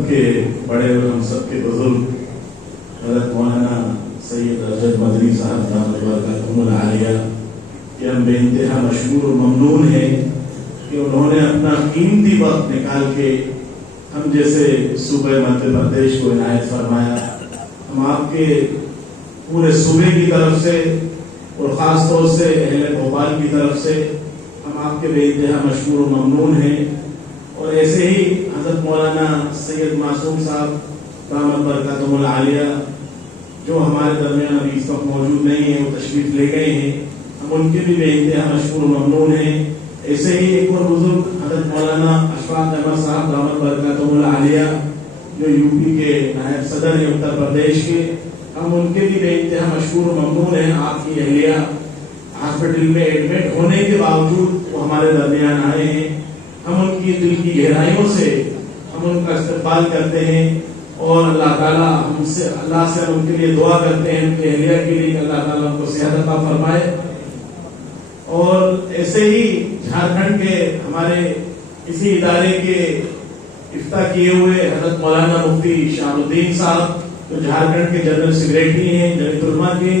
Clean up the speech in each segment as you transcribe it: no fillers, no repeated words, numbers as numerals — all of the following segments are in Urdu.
سب کے بڑے اور ہم سب کے بزرگ حضرت مولانا سید ارشد مدنی صاحب دامت برکاتہم العالیہ کہ ہم بے انتہا مشکور و ممنون ہیں کہ انہوں نے اپنا قیمتی وقت نکال کے ہم جیسے صوبہ مدھیہ پردیش کو عنایت فرمایا. ہم آپ کے پورے صوبے کی طرف سے اور خاص طور سے اہل بھوپال کی طرف سے ہم آپ کے بے انتہا مشکور و ممنون ہیں. اور ایسے ہی حضرت مولانا سید معصوم صاحب دامت برکاتہم العالیہ جو ہمارے درمیان ابھی اس وقت موجود نہیں ہیں، وہ تشریف لے گئے ہیں، ہم ان کے بھی بے انتہا مشکور و ممنون ہیں. ایسے ہی ایک اور بزرگ حضرت مولانا اشفاق احمد صاحب دامت برکاتہم العالیہ جو یو پی کے نائب صدر ہیں اتر پردیش کے، ہم ان کے بھی بے انتہا مشکور و ممنون ہیں. آپ کی اہلیہ ہاسپٹل میں ایڈمٹ ہونے کے باوجود وہ ہمارے درمیان آئے ہیں. ہم ان کی دل کی گہرائیوں سے ہم ان کا استقبال کرتے ہیں اور اللہ تعالیٰ اللہ سے ہم ان کے لیے دعا کرتے ہیں، ان کی اہلیہ کے لیے کہ اللہ تعالیٰ ان کو صحت عطا فرمائے. اور ایسے ہی جھارکھنڈ کے ہمارے اسی ادارے کے افتتاح کیے ہوئے حضرت مولانا مفتی شام الدین صاحب جو جھارکھنڈ کے جنرل سیکریٹری ہیں جمعیت علماء کے،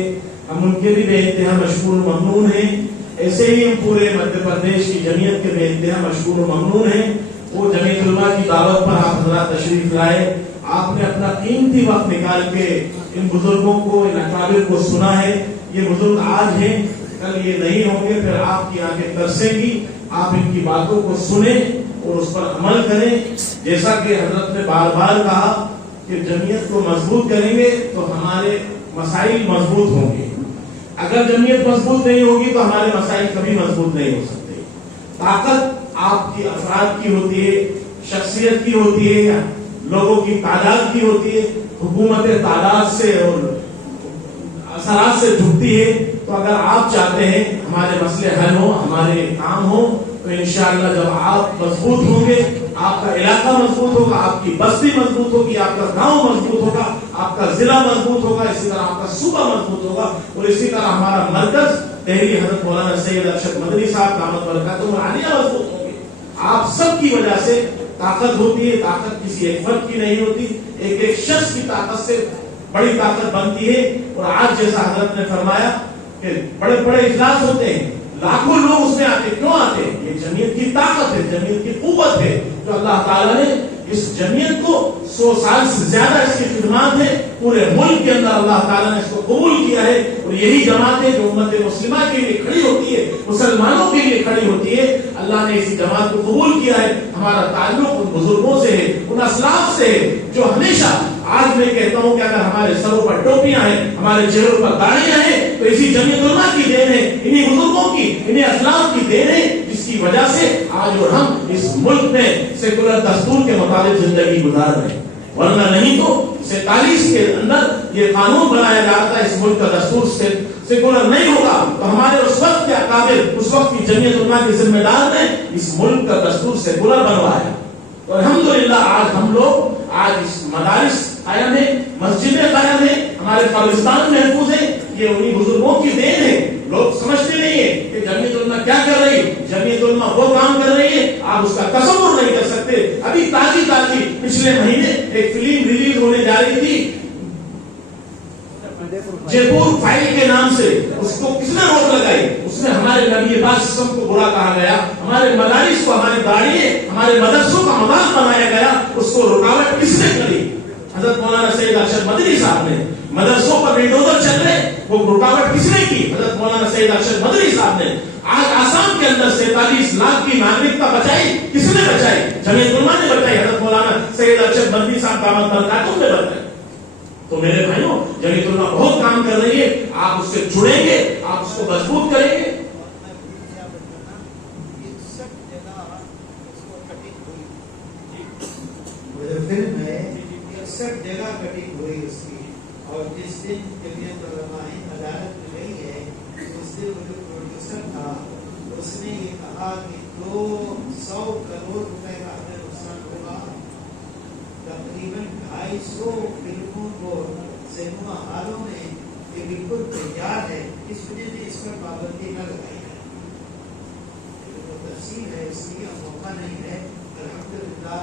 ہم ان کے بھی بے انتہا مشکور و ممنون ہیں. ایسے ہی ہم پورے مدھیہ پردیش کی جمعیت کے بے انتہا مشکور و ممنون ہیں. وہ جمعیت علماء کی دعوت پر آپ حضرات تشریف لائے، آپ نے اپنا قیمتی وقت نکال کے ان بزرگوں کو، ان اکابر کو سنا ہے. یہ بزرگ آج ہیں، کل یہ نہیں ہوں گے، پھر آپ کی آنکھیں ترسیں گی. آپ ان کی باتوں کو سنیں اور اس پر عمل کریں. جیسا کہ حضرت نے بار بار کہا کہ جمعیت کو مضبوط کریں گے تو ہمارے مسائل مضبوط ہوں گے. اگر جمعیت مضبوط نہیں ہوگی تو ہمارے مسائل کبھی مضبوط نہیں ہو سکتے. طاقت آپ کی افراد کی ہوتی ہے، شخصیت کی ہوتی ہے، لوگوں کی تعداد کی ہوتی ہے. حکومت تعداد سے اور اثرات سے جھکتی ہے. تو اگر آپ چاہتے ہیں ہمارے مسئلے حل ہوں، ہمارے کام ہوں، تو انشاءاللہ جب آپ مضبوط ہوں گے، آپ کا علاقہ مضبوط ہوگا، آپ کی بستی مضبوط ہوگی، آپ کا گاؤں مضبوط ہوگا، آپ کا ضلع مضبوط ہوگا، اسی طرح آپ کا صوبہ مضبوط ہوگا. اور اسی طرح ہمارا مرکز تحریک حضرت مولانا سید ارشد مدنی صاحب دامت برکاتہم العالیہ مضبوط ہوں گے. آپ سب کی وجہ سے طاقت ہوتی ہے. طاقت کسی ایک فرد کی نہیں ہوتی، ایک ایک شخص کی طاقت سے بڑی طاقت بنتی ہے. اور آج جیسا حضرت نے فرمایا کہ بڑے بڑے اجلاس ہوتے ہیں، لاکھوں لوگ اس میں آتے. کیوں آتے ہیں؟ یہ جمعیت کی طاقت ہے، جمعیت کی قوت ہے. جو اللہ تعالیٰ نے اس جمعیت کو 100 سال سے زیادہ اس کی خدمات ہے، پورے ملک کے اندر اللہ تعالیٰ نے اس کو قبول کیا ہے. اور یہی جماعت ہے جو امت مسلمہ کے لیے کھڑی ہوتی ہے، مسلمانوں کے لیے کھڑی ہوتی ہے. اللہ نے اسی جماعت کو قبول کیا ہے. ہمارا تعلق ان بزرگوں سے ہے، ان اسلاف سے ہے جو ہمیشہ، آج میں کہتا ہوں کہ اگر ہمارے سروں پر ٹوپیاں ہیں، ہمارے چہروں پر داڑیاں ہیں، تو اسی جمعیت علماء کی دین ہے، انہی بزرگوں کی، انہی اسلاف کی دین ہے، جس کی وجہ سے آج اور ہم اس ملک میں سیکولر دستور کے مطابق زندگی گزار رہے ہیں. ورنہ نہیں تو 47 کے اندر یہ قانون بنایا جاتا ہے، اس ملک کا دستور سیکولر نہیں ہوگا تو ہمارے اس وقت کے اکابر، اس وقت کی جمعیت علماء کے ذمہ دار نے اس ملک کا دستور سیکولر بنوایا. تو الحمدللہ آج ہم لوگ اس مدارس قائم ہیں، مسجدیں قائم ہیں، ہمارے قبرستان محفوظ ہیں. یہ انہی بزرگوں کی دین ہے. لوگ سمجھتے نہیں ہیں کہ جمعیت علماء کیا کر رہی ہے. جمعیت علماء وہ کام کر رہی ہے آپ اس کا تصور نہیں کر سکتے. ابھی تازی پچھلے مہینے ایک فلم ریلیز ہونے جا رہی تھی جے پور فائل کے نام سے. اس کو کس نے روک لگائی؟ اس میں ہمارے نبی پاک صلی اللہ علیہ وسلم کو برا کہا گیا، ہمارے مدارس کو، ہمارے داڑیے، ہمارے مدرسوں کا مذاق بنایا گیا. اس کو رکاوٹ کس نے کری؟ حضرت مولانا سید ارشد مدنی صاحب نے. مدرسوں پر بلڈوزر چل رہے، وہ رکاوٹ کس نے کی؟ حضرت مولانا سید ارشد مدنی صاحب نے. آج آسام کے اندر 47 لاکھ کی ناگرکتا بچائی، کس نے بچائی؟ جمعیت علماء نے بچائی، حضرت مولانا سید ارشد مدنی صاحب دامت برکاتہم نے بچائی. تو میرے بھائیوں، جمعیت علماء بہت کام کر رہی ہے. آپ اس سے جڑیں گے، آپ اس کو مضبوط کریں گے. فلم ہے 61 جگہ کٹنگ ہوئی اس کی، اور جس دن جمعیت علماء عدالت میں گئی ہے اس دن وہ جو پروڈیوسر تھا اس نے یہ کہا کہ 200 کروڑ روپے کا ہمیں نقصان ہوگا. تقریباً 250 فلموں کو سینما ہالوں میں یہ بالکل تیار ہے. اس وجہ سے اس پر پابندی نہ لگائی ہے. تفصیل ہے اس لیے موقع نہیں ہے. الحمدللہ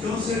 64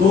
2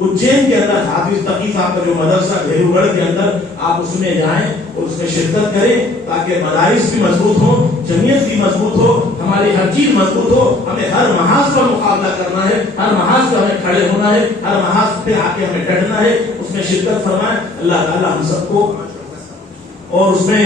اجین کے اندر حافظ تقی صاحب کا جو مدرسہ بھیروگڑھ کے اندر آپ اس میں جائیں اور اس میں شرکت کریں تاکہ مدارس بھی مضبوط ہو، جمعیت بھی مضبوط ہو، ہماری ہر چیز مضبوط ہو. ہمیں ہر محاذ پر مقابلہ کرنا ہے، ہر محاذ پر ہمیں کھڑے ہونا ہے، ہر محاذ پہ آ کے ہمیں ڈٹنا ہے، اس میں شرکت فرمائیں. اللہ تعالیٰ ہم سب کو، اور اس میں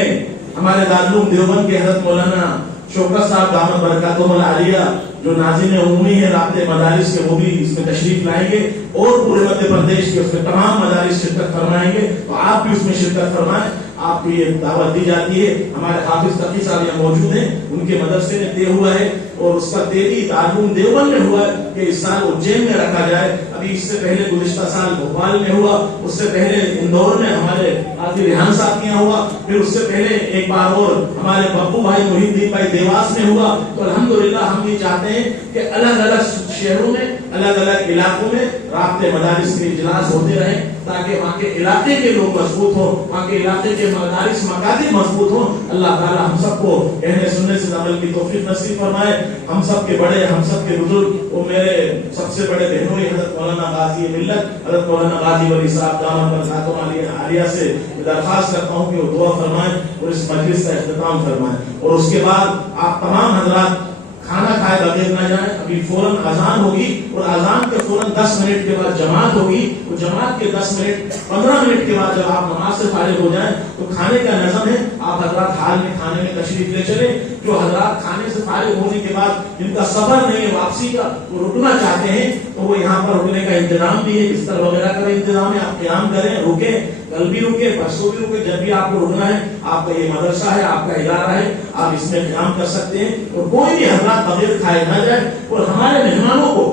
ہمارے دارالعلوم دیوبند کے حضرت مولانا شوکت صاحب دامت برکاتہم العالیہ جو ناظم عمومی ہے رابطے مدارس کے، وہ بھی اس میں تشریف لائیں گے اور پورے مدھیہ پردیش کے اس میں تمام مدارس شرکت فرمائیں گے. تو آپ بھی اس میں شرکت فرمائیں. آپ کو یہ دعوت دی جاتی ہے. ہمارے حافظ تقی صاحب یہاں موجود ہیں، ان کے مدرسے میں طے ہوا ہے اور اس کا تیری دارالعلوم دیوبند میں ہوا ہے کہ اس سال اجین میں رکھا جائے. ابھی اس سے پہلے گزشتہ سال بھوپال میں ہوا، اس سے پہلے اندور میں ہمارے حافظ ریحان صاحب کے یہاں ہوا، پھر اس سے پہلے ایک بار اور ہمارے ببو بھائی محی الدین بھائی دیواس میں ہوا. تو الحمدللہ ہم یہ چاہتے ہیں کہ الگ الگ شہروں میں، الگ الگ علاقوں میں رابطے مدارس کے اجلاس ہوتے رہیں تاکہ وہاں کے علاقے کے لوگ مضبوط ہوں، وہاں کے علاقے کے مدارس مکاتب مضبوط ہوں. اللہ تعالی ہم سب کو کہنے سننے سے عمل کی توفیق نصیب فرمائے. ہم سب کے بڑے، ہم سب کے بزرگ، وہ میرے سب سے بڑے بہنوئی حضرت مولانا غازی ملت حضرت مولانا غازی ولی صاحب دامت برکاتہم العالیہ سے درخواست کرتا ہوں کہ وہ دعا فرمائیں اور اس مجلس کا اختتام فرمائیں. اور اس کے بعد آپ تمام حضرات کھانا کھائے بغیر نہ جائیں. ابھی فوراً اذان ہوگی اور اذان کے فوراً 10 منٹ کے بعد جماعت ہوگی. وہ جماعت کے 10 منٹ 15 منٹ کے بعد جب آپ نماز سے فارغ ہو جائیں تو کھانے کا نظم ہے. آپ حضرات حال میں کھانے میں تشریف لے چلیں. جو حضرات کھانے سے فارغ ہونے کے بعد جن کا سفر نہیں ہے واپسی کا، وہ رکنا چاہتے ہیں تو وہ یہاں پر رکنے کا انتظام بھی ہے، بستر وغیرہ کا انتظام ہے. آپ قیام کریں، رکیں، کل بھی رکے، پرسوں بھی رکے، جب بھی آپ کو رکنا ہے. آپ کا یہ مدرسہ ہے، آپ کا ادارہ ہے، آپ اس میں قیام کر سکتے ہیں. اور کوئی بھی حضرات بغیر کھائے نہ جائے. اور ہمارے مہمانوں کو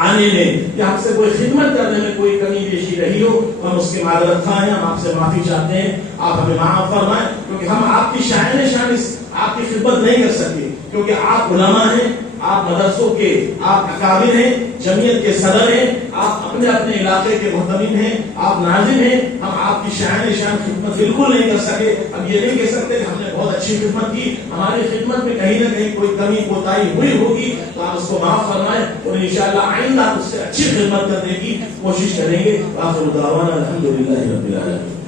آنے میں یا آپ سے کوئی خدمت کرنے میں کوئی کمی بیشی رہی ہو، ہم اس کے معذرت خواہ ہیں، ہم آپ سے معافی چاہتے ہیں. آپ ہمیں معاف فرمائیں کیونکہ ہم آپ کی شان آپ کی خدمت نہیں کر سکتے کیونکہ آپ علماء ہیں، آپ مدرسوں کے آپ اکابر ہیں، جمعیت کے صدر ہیں، آپ اپنے اپنے علاقے کے محتمم ہیں، آپ ناظم ہیں. ہم آپ کی شان خدمت بالکل نہیں کر سکے. ہم یہ نہیں کہہ سکتے کہ ہم نے بہت اچھی خدمت کی. ہماری خدمت میں کہیں نہ کہیں کوئی کمی کوتاہی ہوئی ہوگی تو آپ اس کو معاف فرمائیں اور انشاءاللہ آئندہ اس سے اچھی خدمت کرنے کی کوشش کریں گے. آخر دعوانا الحمدللہ رب العالمین.